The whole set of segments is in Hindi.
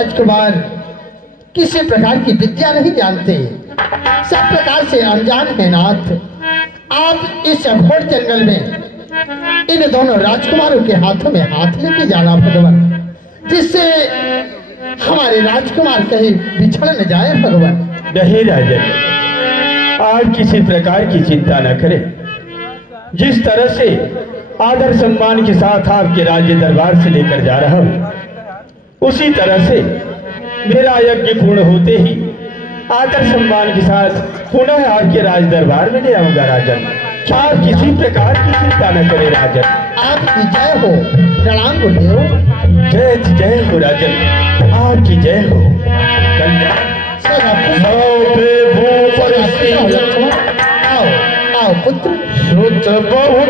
राजकुमार किसी प्रकार की विद्या नहीं जानते, सब प्रकार से अनजान है नाथ। आप इस घोर जंगल में इन दोनों राजकुमारों के हाथों में हाथ लेके जाना भगवान, जिससे हमारे राजकुमार कहीं बिछड़ न जाए भगवान। नहीं राजन, आप किसी प्रकार की चिंता न करें। जिस तरह से आदर सम्मान के साथ आपके राज्य दरबार से लेकर जा रहा हूँ, उसी तरह से मेरा यज्ञ पूर्ण होते ही आदर सम्मान के साथ पुनः आपके राज दरबार में ले आऊंगा राजन। आप किसी प्रकार की चिंता न करें राजन। आपकी जय हो। प्रणाम गुरुदेव। जय हो राजन, आपकी जय हो। कल्याण आओ आओ पुत्र। श्रुत बहुत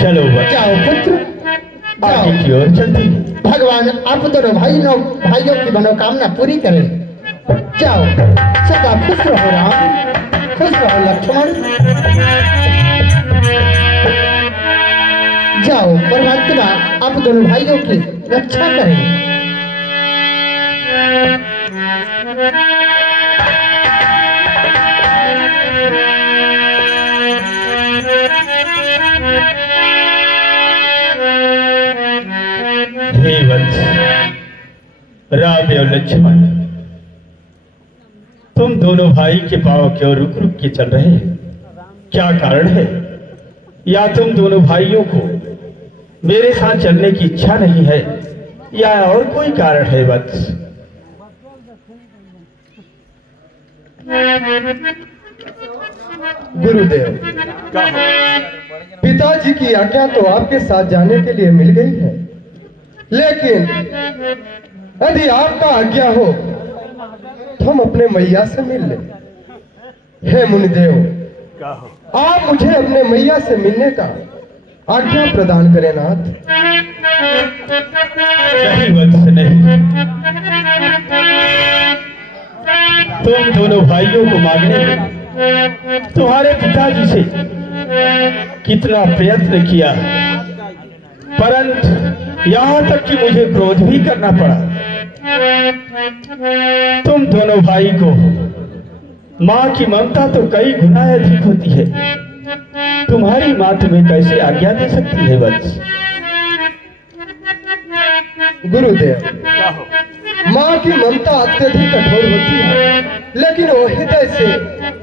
चलो जाओ पुत्र, आगे की ओर चलते। भगवान आप दोनों भाइयों की मनोकामना पूरी करें। जाओ, सदा खुश रहो राम, खुश रहो लक्ष्मण। जाओ परमात्मा आप दोनों भाइयों की रक्षा करें। हे वत्स, राम और लक्ष्मण, तुम दोनों भाई के पांव क्यों रुक रुक के चल रहे हैं? क्या कारण है? या तुम दोनों भाइयों को मेरे साथ चलने की इच्छा नहीं है, या और कोई कारण है वत्स? गुरुदेव, पिताजी की आज्ञा तो आपके साथ जाने के लिए मिल गई है, लेकिन यदि आपका आज्ञा हो तो हम अपने मैया से मिल लें। हे मुनिदेव, आप मुझे अपने मैया से मिलने का आज्ञा प्रदान करें नाथ। नहीं वत्स, नहीं। तुम दोनों भाइयों को मांगने में तुम्हारे पिताजी से कितना प्रयत्न किया, परंतु यहाँ तक कि मुझे क्रोध भी करना पड़ा। तुम दोनों भाई को माँ की ममता तो कई गुना अधिक होती है, तुम्हारी माँ तुम्हें कैसे आज्ञा दे सकती है वत्स? गुरुदेव, माँ की ममता अत्यधिक कठोर होती है, लेकिन वो हृदय से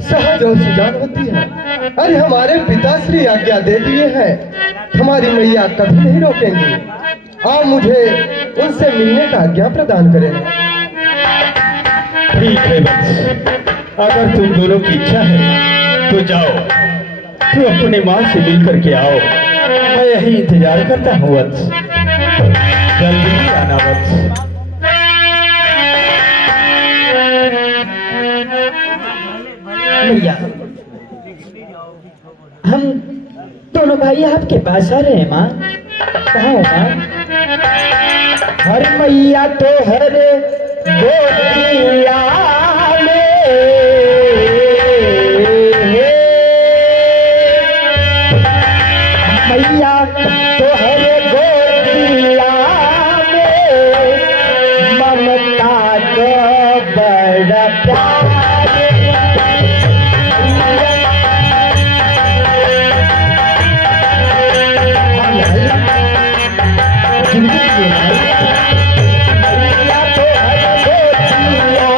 सहज और सुजान होती है। अरे हमारे पिताश्री आज्ञा दे दिए हैं, हमारी मैया कभी नहीं रोकेंगी। आप मुझे उनसे मिलने का आज्ञा प्रदान करें। ठीक है वत्स, अगर तुम दोनों की इच्छा है तो जाओ, तुम अपने माँ से मिल करके आओ। मैं यही इंतजार करता हूँ वत्स, जल्दी ही आना वत्स। भैया, हम दोनों भाई आपके पास आ रहे हैं माँ। कहाँ हो माँ? हर मैया तो हर गोतिया मैया तो हर गोतिया ममता को बड़ा प्यार। मैया तो हर गोतिया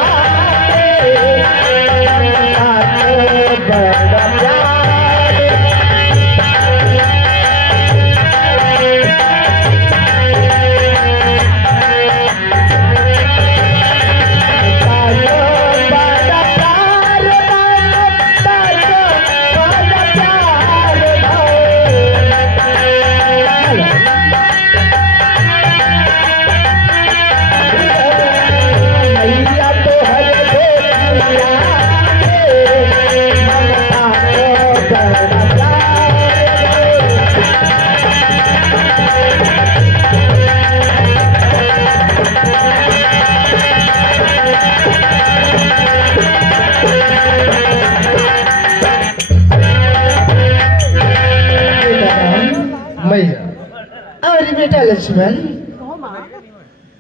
मैया। अरे बेटा लक्ष्मण,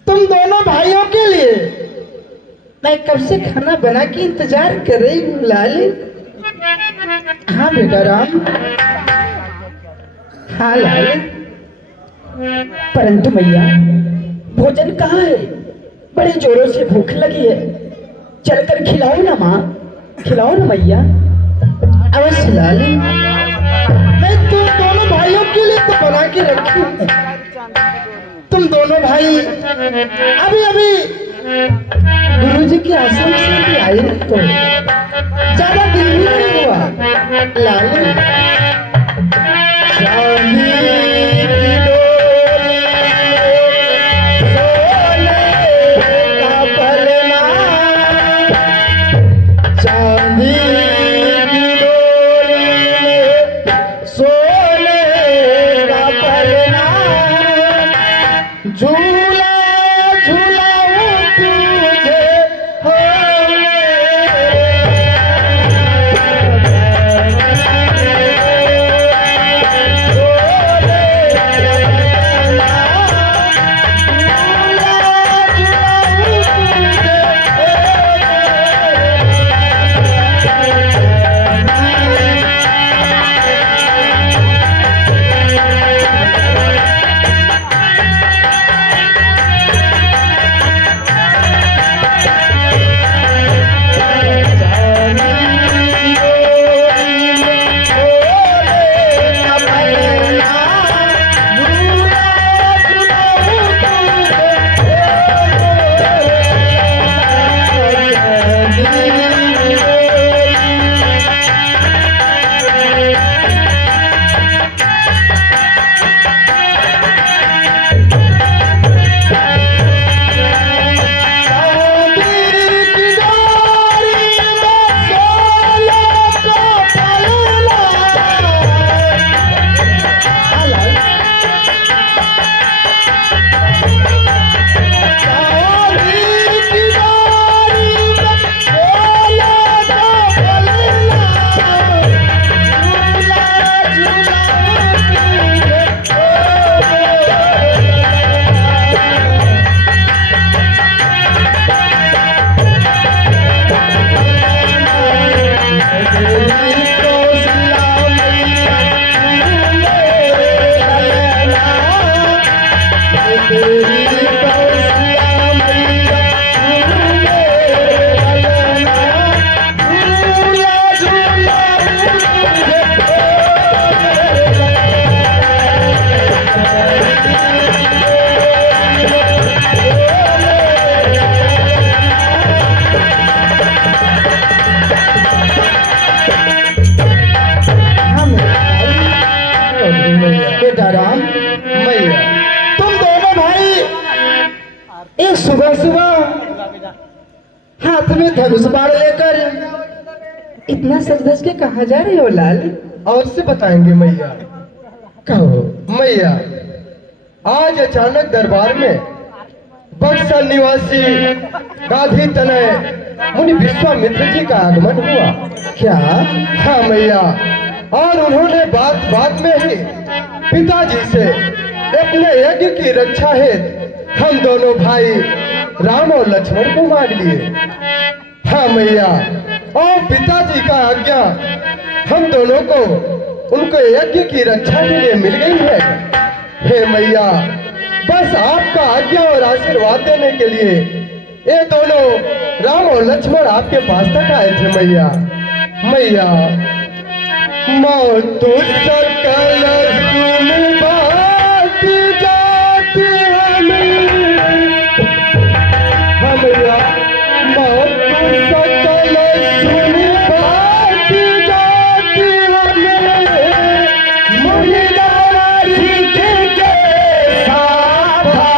तुम दोनों भाइयों के लिए मैं कब से खाना बना के इंतजार कर रही हूँ लाल। हाँ बेटा राम। हाँ लाल। परंतु मैया भोजन कहाँ है? बड़े जोरों से भूख लगी है, चलकर खिलाओ ना माँ, खिलाओ ना मैया। अवश्य लाल, मैं तुम दोनों भाइयों के लिए तो बना के रखी हूँ। तुम दोनों भाई अभी अभी गुरुजी के आश्रम से भी आए हैं, तो ज्यादा दिन भी नहीं हुआ लाल। चांदी की डोरी सोने का पलना, चांदी की डोरी सोने का पलना, झूला झूलाऊं तुझे हो बेटा राम। मैया। तुम दोनों भाई एक सुबह सुबह हाथ में धनुष बाण लेकर इतना सज धज के कहा जा रहे हो लाल? और से बताएंगे मैया। कहो। मैया, आज अचानक दरबार में बक्सर निवासी गाधी तनय मुनि विश्वामित्र जी का आगमन हुआ। क्या? हाँ मैया, और उन्होंने बात बात में ही पिताजी से अपने यज्ञ की रक्षा हेतु हम दोनों भाई राम और लक्ष्मण को मांग लिए। हाँ मैया, और पिताजी का आज्ञा हम दोनों को उनको यज्ञ की रक्षा के लिए मिल गई है। हे मैया, बस आपका आज्ञा और आशीर्वाद देने के लिए ये दोनों राम और लक्ष्मण आपके पास तक आए थे मैया। मैया, मौत सकल सुन बात जाती हमें। मैया, मौत सकल सुन बात जाती हमें। मुनिदारी के साधा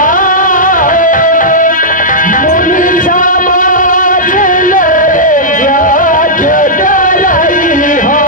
मुनि समाज ले व्याज डराई हो।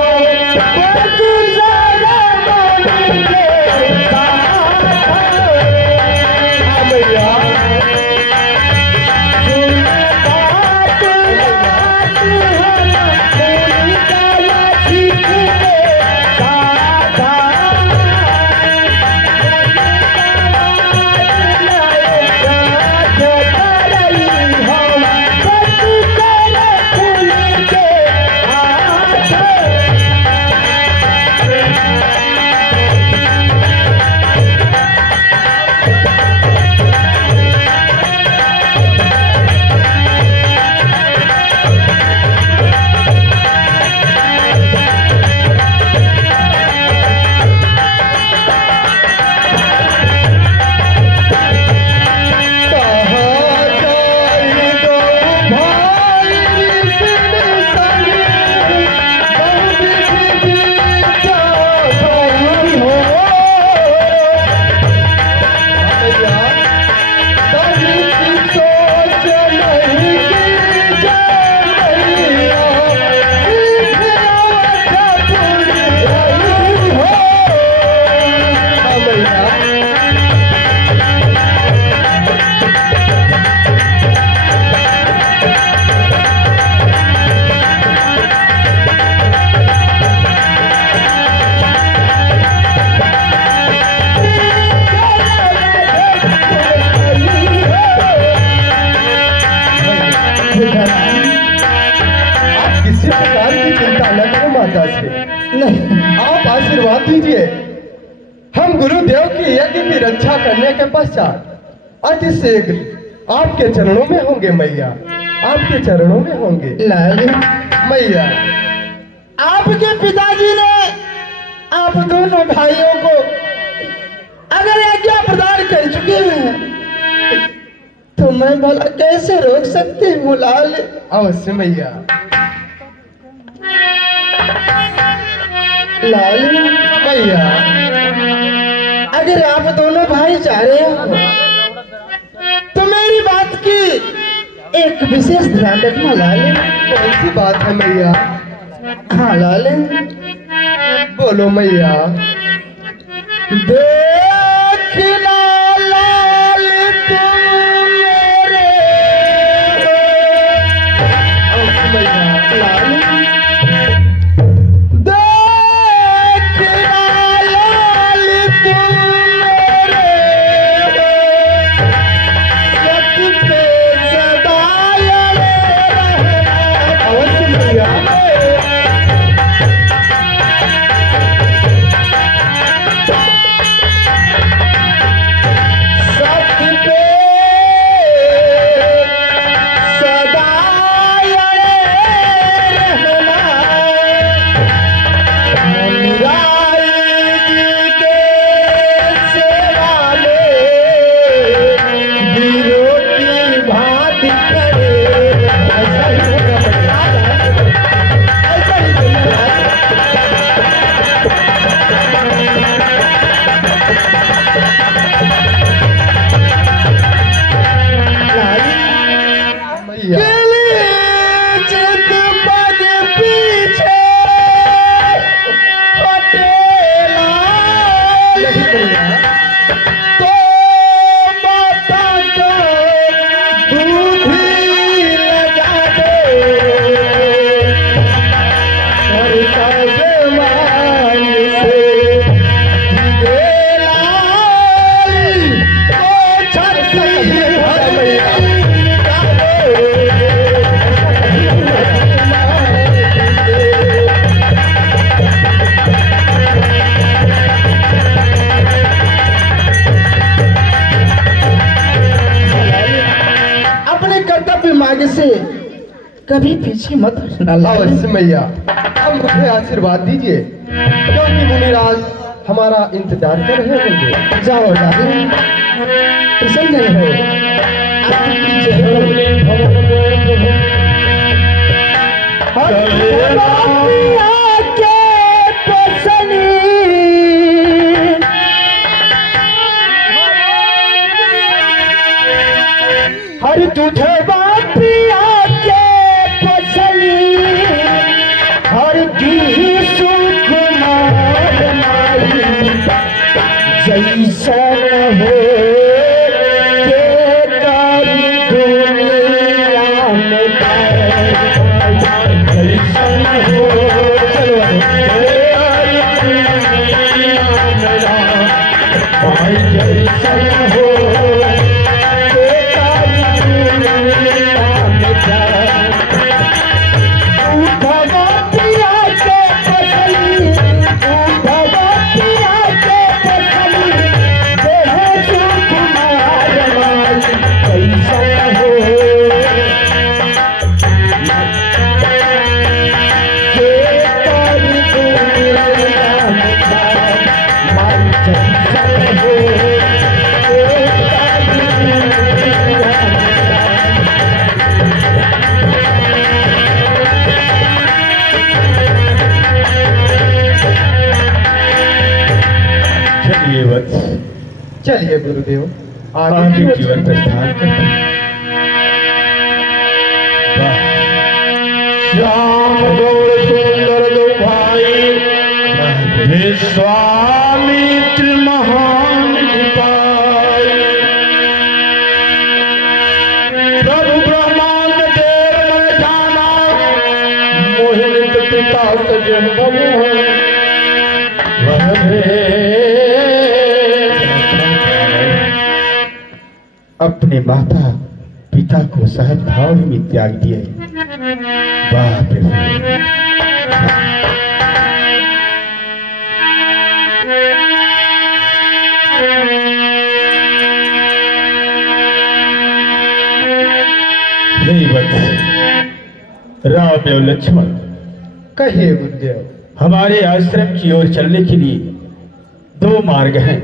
नहीं, आप आशीर्वाद दीजिए। हम गुरुदेव की यज्ञ की रक्षा करने के पश्चात अति शीघ्र आपके चरणों में होंगे मैया, आपके चरणों में होंगे। लाल, मैया, आपके पिताजी ने आप दोनों भाइयों को अगर आज्ञा प्रदान कर चुके हैं तो मैं भला कैसे रोक सकती हूँ लाल। अवश्य मैया। लाल, मैया, अगर आप दोनों भाई जा रहे हो तो मेरी बात की एक विशेष ध्यान रखना लाल। कौन सी बात है मैया? हाँ लाल, बोलो मैया। देखना लाल तुम मेरे अवश्य मैया। लाल, देखना लाल तुम मेरे सत पे सदा रहना। अवश्य मैया। से कभी पीछे मत हटना लाल। अवश्य मैया। अब मुझे आशीर्वाद दीजिए क्योंकि मुनिराज हमारा इंतजार कर रहे होंगे। जाओ डार्लिंग, प्रसन्न रहो। आपकी जय हर तुझे बापिया के पसली हर दी सुकुमार माई जैसन हो के तारी दुनिया में जैसन हो जैसन हो चलिए गुरुदेव आगे जीवन प्रस्थान करते हैं। श्याम गौर सुंदर दो भाई विश्वामित्र महान कृपाल प्रभु ब्रह्मांड देव में जाना मोहित पिता सजन अपने माता पिता को सहज भाव में त्याग दिए। वाह प्रभु, देव लक्ष्मण, कहिए गुरुदेव। हमारे आश्रम की ओर चलने के लिए दो मार्ग हैं।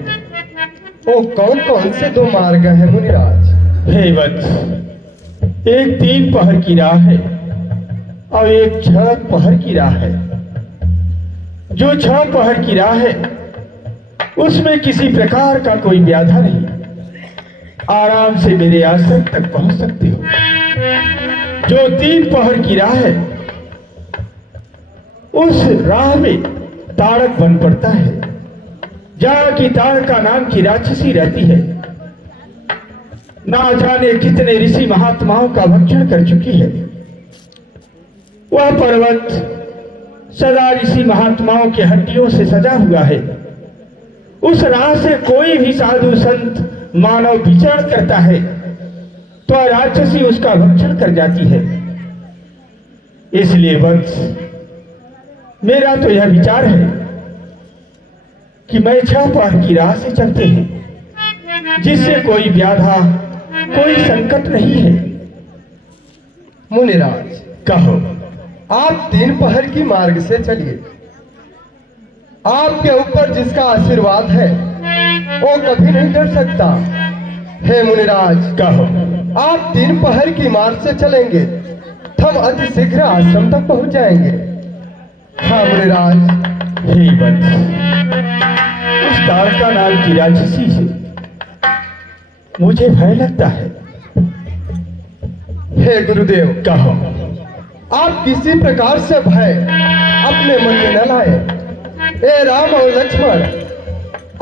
वो कौन कौन से दो मार्ग हैं मुनिराज? हे वत्स, एक 3 पहर की राह है और एक 6 पहर की राह है। जो 6 पहर की राह है उसमें किसी प्रकार का कोई बाधा नहीं, आराम से मेरे आश्रम तक पहुंच सकते हो। जो 3 पहर की राह है उस राह में ताड़क बन पड़ता है, जहां की ताड़का नाम की राक्षसी रहती है। ना जाने कितने ऋषि महात्माओं का भक्षण कर चुकी है। वह पर्वत सदा ऋषि महात्माओं के हड्डियों से सजा हुआ है। उस राह से कोई भी साधु संत मानव विचरण करता है तो राक्षसी उसका भक्षण कर जाती है। इसलिए वंश, मेरा तो यह विचार है कि मैं 6 पहर की राह से चलते हैं, जिससे कोई बाधा, कोई संकट नहीं है। मुनिराज, कहो। आप 3 पहर की मार्ग से चलिए। आपके ऊपर जिसका आशीर्वाद है वो कभी नहीं डर सकता। हे मुनिराज, कहो। आप 3 पहर की मार्ग से चलेंगे, हम अति शीघ्र आश्रम तक पहुंच जाएंगे। हाँ मुनिराज। हे वत्स, उस ताड़का नाम की राक्षसी से मुझे भय लगता है। हे गुरुदेव, कहो। आप किसी प्रकार से भय अपने मन में न लाए। हे राम और लक्ष्मण,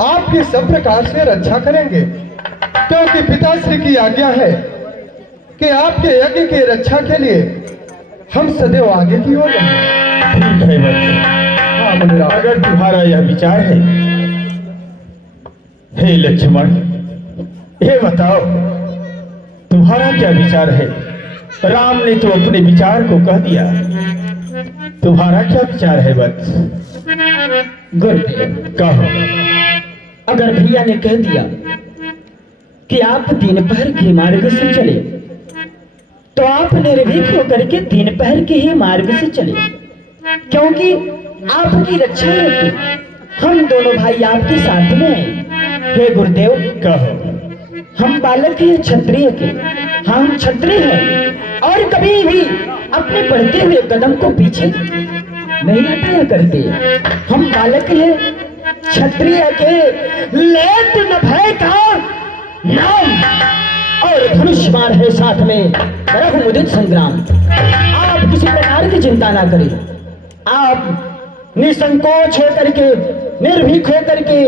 आपकी सब प्रकार से रक्षा करेंगे, क्योंकि पिताश्री की आज्ञा है कि आपके यज्ञ की रक्षा के लिए हम सदैव आगे की ओर रहें। ठीक है वत्स। हाँ मुनिराज। अगर तुम्हारा यह विचार है, हे लक्ष्मण, ये बताओ तुम्हारा क्या विचार है? राम ने तो अपने विचार को कह दिया, तुम्हारा क्या विचार है वत्स? गुरुदेव, कहो। अगर भैया ने कह दिया कि आप 3 पहर के मार्ग से चले, तो आप निर्भीक होकर के 3 पहर के ही मार्ग से चले, क्योंकि आपकी रक्षा हेतु हम दोनों भाई आपके साथ में हैं। हे गुरुदेव, कहो। हम बालक हैं क्षत्रिय के, हम क्षत्रिय हैं और कभी भी अपने बढ़ते हुए कदम को पीछे नहीं हटाया करते। हम बालक हैं क्षत्रिय के, लेत न भय का नाम और धनुष बाण है साथ में, रघु मुदित संग्राम। आप किसी प्रकार की चिंता ना करें, आप निसंकोच होकर के, निर्भीक होकर के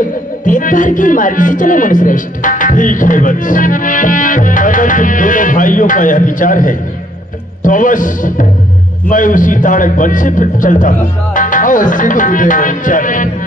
3 पहर की मार्ग से चले मुनिश्रेष्ठ। ठीक है वत्स, अगर तुम दोनों भाइयों का यह विचार है तो अवश्य मैं उसी ताड़क वन से चलता हूँ। अवश्य गुरुदेव। चलो।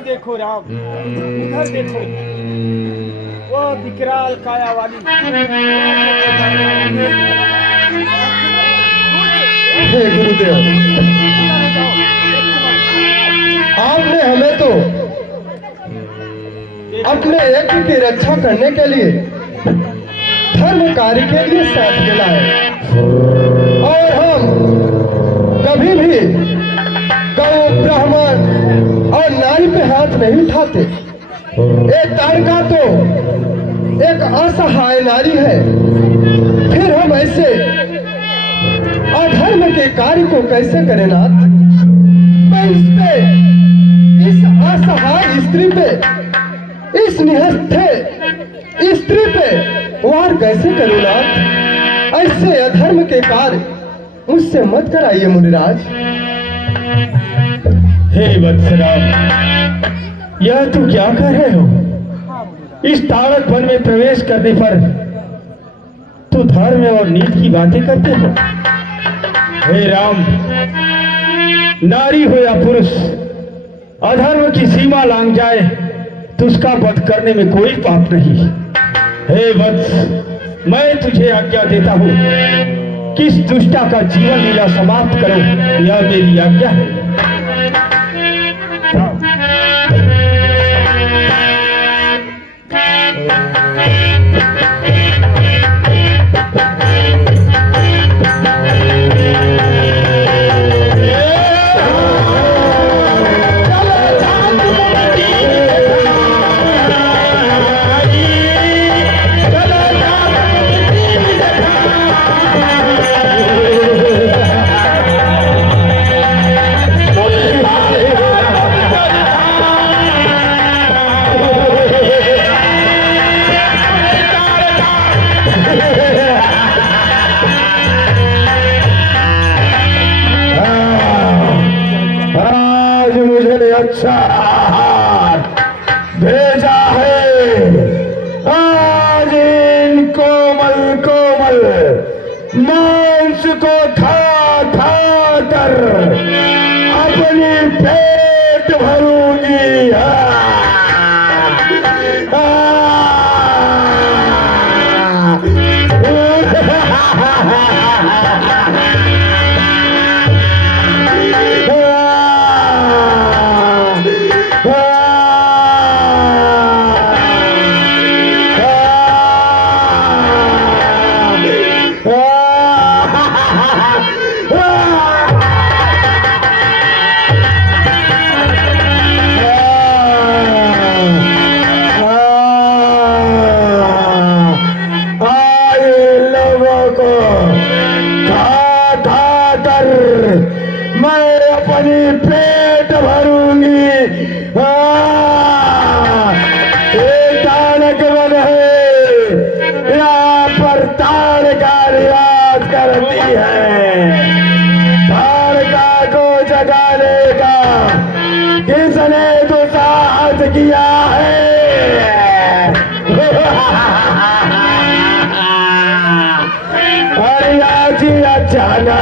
देखो राम, उधर देखो, वो वो विकराल काया वाली हे गुरुदेव, आपने हमें तो अपने यज्ञ की रक्षा करने के लिए, धर्म कार्य के लिए साथ मिला है, और हम कभी भी गौ, ब्राह्मण और नारी पे हाथ नहीं उठाते। एक ताड़का तो एक असहाय नारी है, फिर हम ऐसे अधर्म के कार्य को कैसे करें नाथ? मैं इस असहाय स्त्री पे, इस निहत्थे स्त्री पे वार कैसे करूं नाथ? ऐसे अधर्म के कार्य मुझसे मत कराइए मुनिराज। हे वत्सराम, यह तू क्या कर रहे हो? इस ताड़क वन में प्रवेश करने पर तू धर्म और नीति की बातें करते हो। हे राम, नारी हो या पुरुष, अधर्म की सीमा लांघ जाए तो उसका वध करने में कोई पाप नहीं। हे वत्स, मैं तुझे आज्ञा देता हूँ कि इस दुष्टा का जीवन लीला समाप्त करो, यह मेरी आज्ञा है। अच्छा आहार भेजा है। आज इन कोमल मांस को खा कर अपनी पेट भरूंगी। पेट भरूंगी। ताड़क वन है, यहाँ पर ताड़का रियाज करती है। ताड़का को जगाने का किसने दुस्साहस किया है? अरे आज ही अचाना,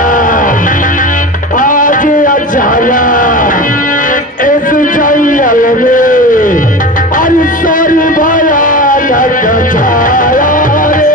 जाला इस जंगल में अरे सारी भयानक छाया रे।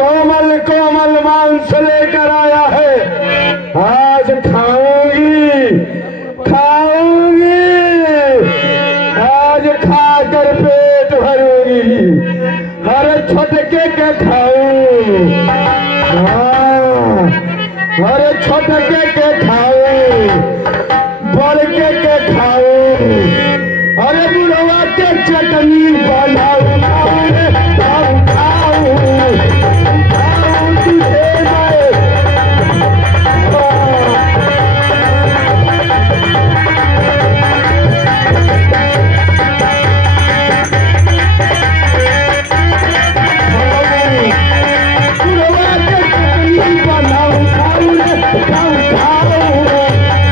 कोमल कोमल मांस लेकर आया है। आज खाऊंगी खाऊंगी, आज खाकर पेट भरूंगी। हर छटके के खाऊं, हर छटके के खाऊं, बड़के के खाऊं। अरे बुढ़वा के चटनी बनाऊं, खाऊं खाऊं खाऊं तुझे मैं। बुढ़वा के चटनी बनाऊं, खाऊं खाऊं खाऊं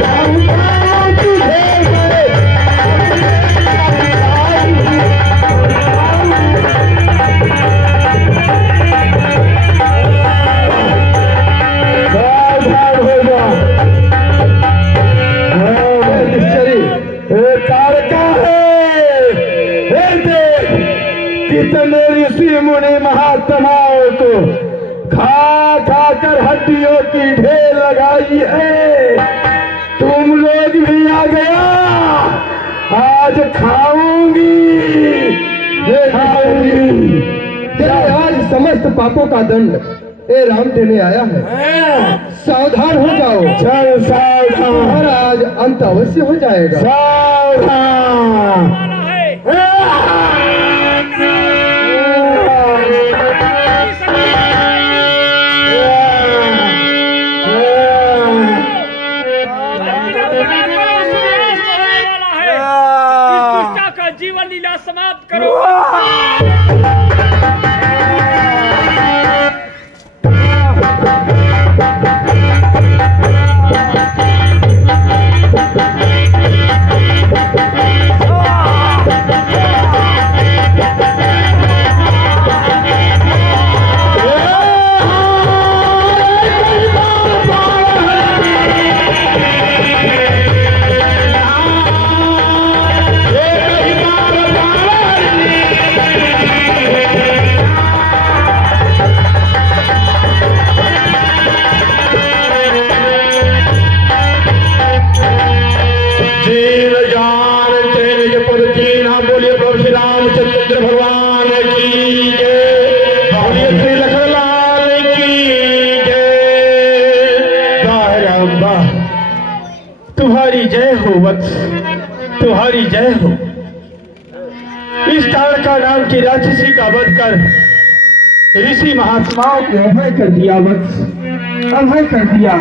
खाऊं खाऊं तुझे मैं। कितने ऋषि मुनि महात्माओं को खा खा कर हड्डियों की ढेर लगाई है। तुम लोग भी आ गया, आज खाऊंगी ये खाऊंगी। तेरे आज समस्त पापों का दंड ए राम देने आया है। सावधान हो जाओ। चल सावधान, और आज अंत अवश्य हो जाएगा। सावधान। जीवन लीला समाप्त करो। रामचंद्र भगवान की जय, बोलिए श्री लखनलाल की जय। वाह राम वाह, तुम्हारी जय हो वत्स, तुम्हारी जय हो। इस ताड़का नाम की राक्षसी का वध कर ऋषि महात्माओं को अभय कर दिया वत्स, अभय कर दिया।